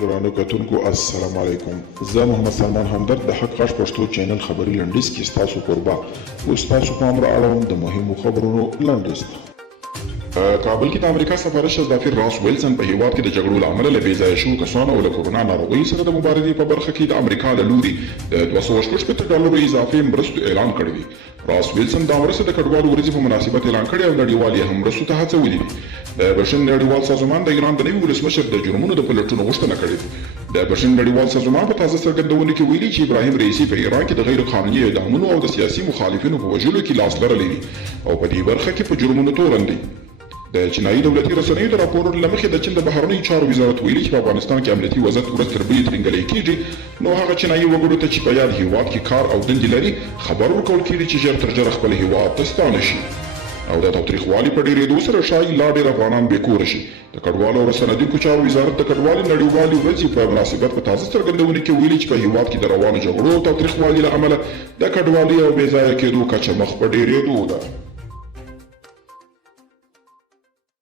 ګرانو کتونکو السلام علیکم. زه محمد سلمان همدرد د حق غږ پښتو چینل خبري لنډیز کې ستاسو کوربه اوس تاسو پام را اړوم د مهمو خبرونو لنډیز ته. کابل کې د امریکا سفارت شزدافیر راس ویلسن په هیواد کې د جګړو له امله له بې ځایه شوو کسانو او له کورونا ناروغۍ سره د مبارزې په برخه کې د امریکا له لوري د $260 اضافي مرستو اعلان کړی دی. راس ویلسن دا مرسته د کډوالو ورځې په مناسبت اعلان کړې او نړیوال یې هم مرستو ته هڅولي دي. د بشري نړیوال سازمان د ایران د نوي ولسمشر د جرمونو د پلټنو غوښتنه کړې ده. د بشري نړیوال سازمان په تازه څرګندونه کې ویلي چې ابراهیم رئیسي په ایران کې د غیر قانوني اعدامونو او د سیاسي مخالفینو په وژلو کې لاس لرلی دی او په دې برخه کې په جرمونو تورن دی. د چینایي دولتي رسنیو د راپورونو له مخې د چین د بهرنیو چارو وزارت ویلي چې په افغانستان کې امنیتي وضعیت ورځ تر بلې ترنګلی کېږي، نو هغه چینایي وګړو ته چې په یاد هیواد کې کار او دندې لري خبر ورکول کېږي چې ژر تر ژره خپل هیواد ته ستانه شي او د تاوتریخوالي په ډېرېدو سره ښایي لا ډېر افغانان بېکوره شي. د کډوالو او رسنیدونکو چارو وزارت د کډوالو نړیوالې ورځې په مناسبت په تازه څرګندونه کې ویلي چې په هیواد کې د روانو جګړو او تاوتریخوالي له امله د کډوالۍ او بېځایه کېدو کچه مخ په ډېرېدو ده.